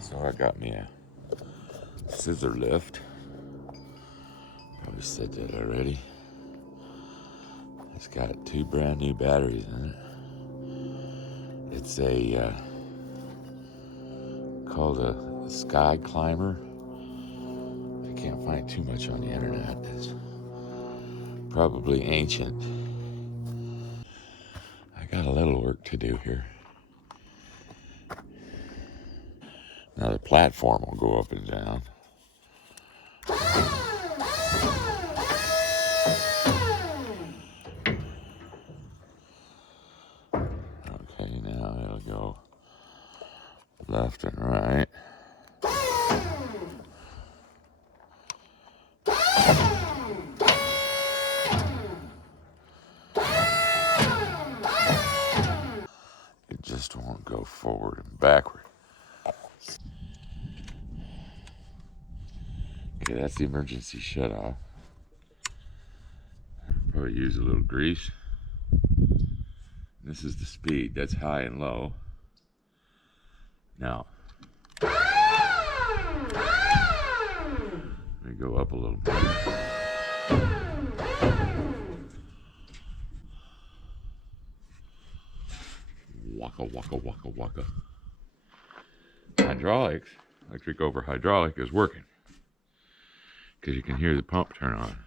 So I got me a Scissor Lift. Probably said that already. It's got 2 brand new batteries in it. It's a called a Sky Climber. I can't find too much on the internet. It's probably ancient. I got a little work to do here. Now the platform will go up and down. Okay, now it'll go left and right. It just won't go forward and backward. Okay, that's the emergency shut off. Probably use a little grease. This is the speed, that's high and low. Now, let me go up a little bit. Waka, waka, waka, waka. Hydraulics, electric over hydraulic is working. Because you can hear the pump turn on.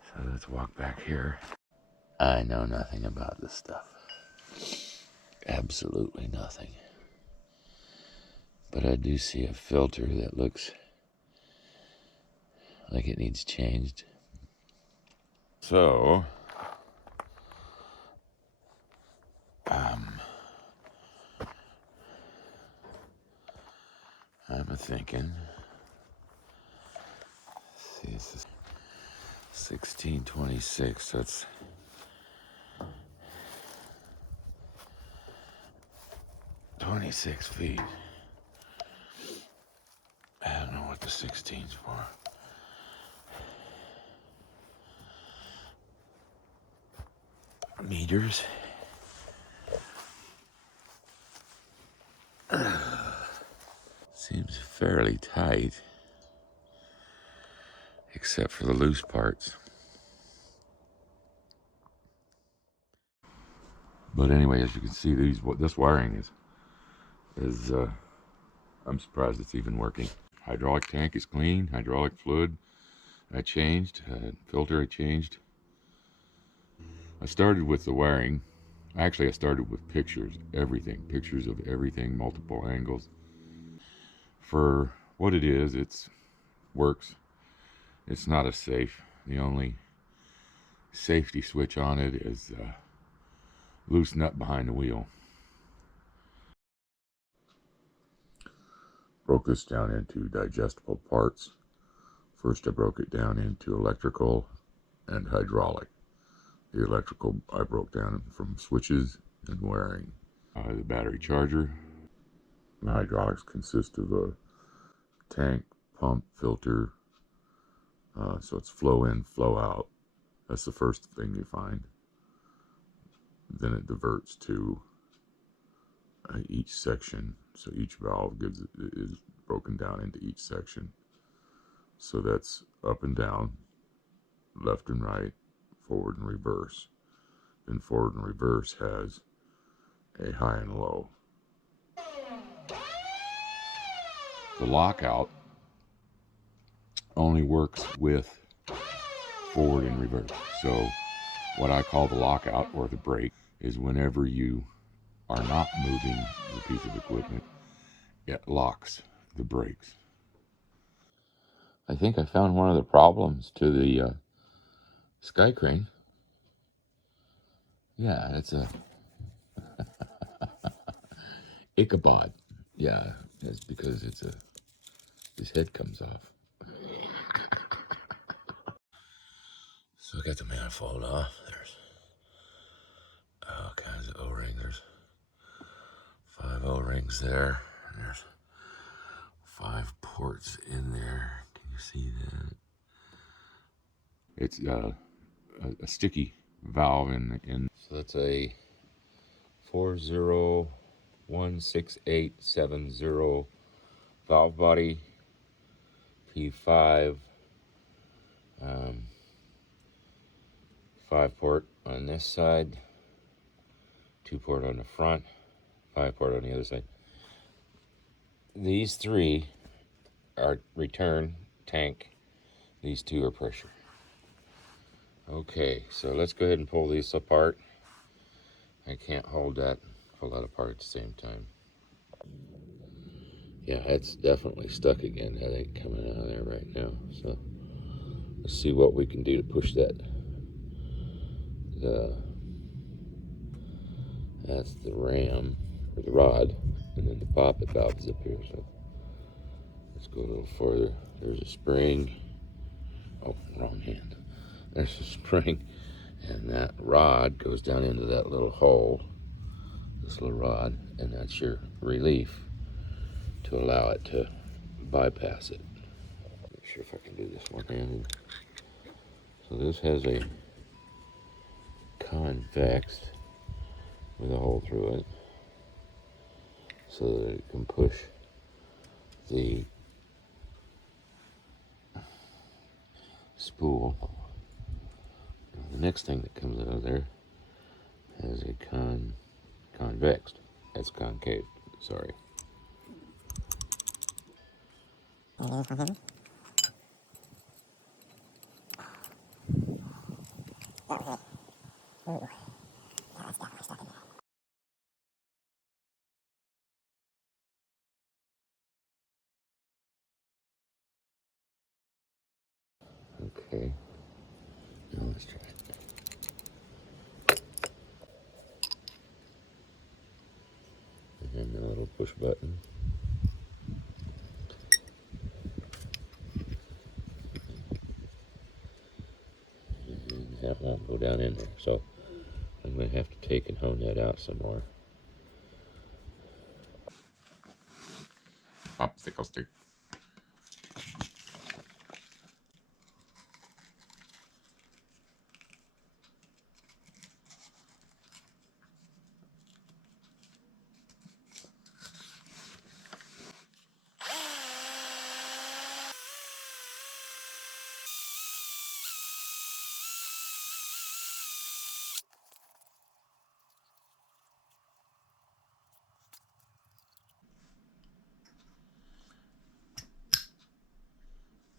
So let's walk back here. I know nothing about this stuff. Absolutely nothing. But I do see a filter that looks like it needs changed. So, I'm thinking, see, this is 1626, that's 26 feet. I don't know what the 16's for. Meters. Seems fairly tight, except for the loose parts. But anyway, as you can see, this wiring is I'm surprised it's even working. Hydraulic tank is clean, hydraulic fluid I changed, filter I changed. I started with the wiring. Actually, I started with pictures, everything, pictures of everything, multiple angles. For what it is, it's works. It's not a safe. The only safety switch on it is loose nut behind the wheel. Broke this down into digestible parts. First I broke it down into electrical and hydraulic. The electrical I broke down from switches and wiring. The battery charger. The hydraulics consist of a tank, pump, filter, so it's flow in, flow out. That's the first thing you find. Then it diverts to each section, so each valve is broken down into each section. So that's up and down, left and right, forward and reverse. Then forward and reverse has a high and low. The lockout only works with forward and reverse. So what I call the lockout or the brake is whenever you are not moving the piece of equipment, it locks the brakes. I think I found one of the problems to the sky crane. Yeah, it's a Ichabod. Yeah, it's because his head comes off. So I got the manifold off. There's all kinds of O-rings. There's 5 O-rings there. And there's 5 ports in there. Can you see that? It's a sticky valve in. So that's a 401680 valve body, P5, 5 port on this side, 2 port on the front, 5 port on the other side. These 3 are return tank. These 2 are pressure. Okay, so let's go ahead and pull these apart. I can't pull that apart at the same time. Yeah, it's definitely stuck again. That ain't coming out of there right now. So let's see what we can do to push that. That's the ram, or the rod, and then the poppet valve is up here. So let's go a little further. There's a spring. Oh, wrong hand. There's a spring, and that rod goes down into that little hole, this little rod, and that's your relief to allow it to bypass it. Make sure if I can do this one-handed. So this has a convex with a hole through it so that it can push the spool. Now, the next thing that comes out of there has a convex. That's concave, sorry. Okay, now let's try it. And the little push button. And that won't go down in there. So I'm going to have to take and hone that out some more. Popsicle stick.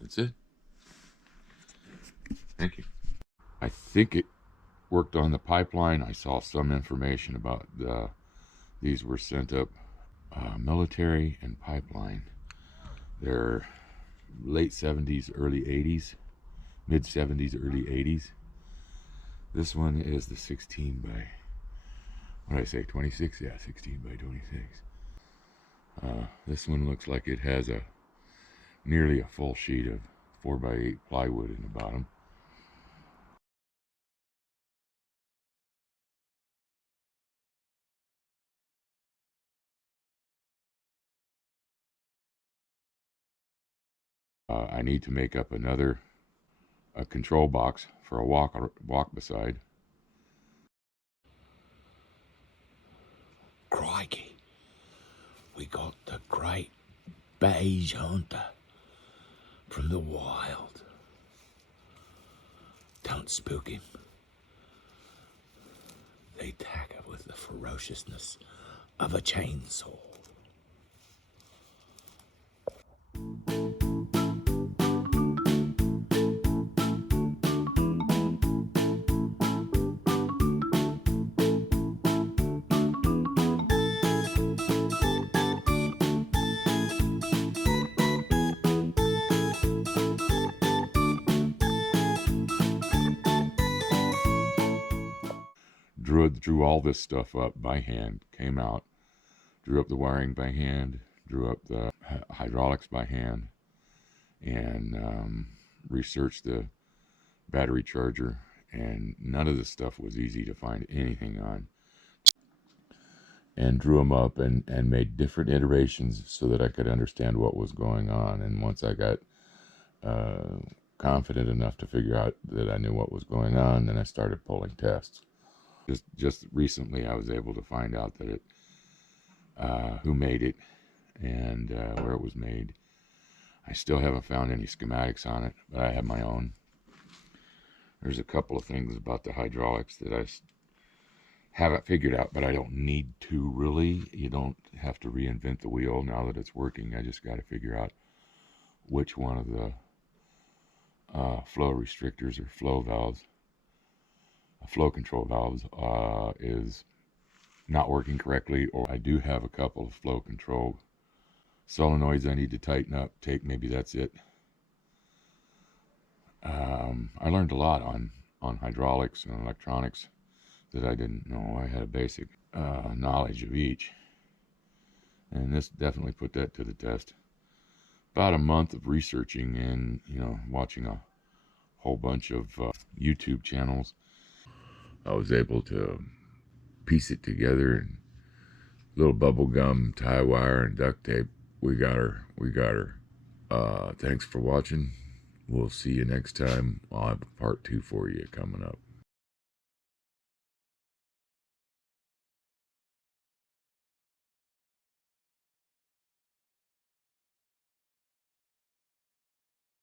That's it. Thank you. I think it worked on the pipeline. I saw some information about these were sent up military and pipeline. They're late 70s, early 80s, mid 70s, early 80s. This one is the 16 by, what did I say, 26? Yeah, 16 by 26. This one looks like it has a nearly a full sheet of 4 by 8 plywood in the bottom. I need to make up a control box for a walk beside. Crikey, we got the great beige hunter from the wild. Don't spook him. They tackle with the ferociousness of a chainsaw. Drew all this stuff up by hand, came out, drew up the wiring by hand, drew up the hydraulics by hand, and researched the battery charger. And none of this stuff was easy to find anything on. And drew them up and made different iterations so that I could understand what was going on. And once I got confident enough to figure out that I knew what was going on, then I started pulling tests. Just recently, I was able to find out that it, who made it, and where it was made. I still haven't found any schematics on it, but I have my own. There's a couple of things about the hydraulics that I haven't figured out, but I don't need to really. You don't have to reinvent the wheel now that it's working. I just got to figure out which one of the flow restrictors or flow valves, flow control valves, is not working correctly, or I do have a couple of flow control solenoids I need to tighten up, take, maybe that's it. I learned a lot on hydraulics and electronics that I didn't know. I had a basic knowledge of each, and this definitely put that to the test. About a month of researching and, watching a whole bunch of YouTube channels, I was able to piece it together. And little bubble gum, tie wire, and duct tape. We got her. Thanks for watching. We'll see you next time. I'll have a part 2 for you coming up.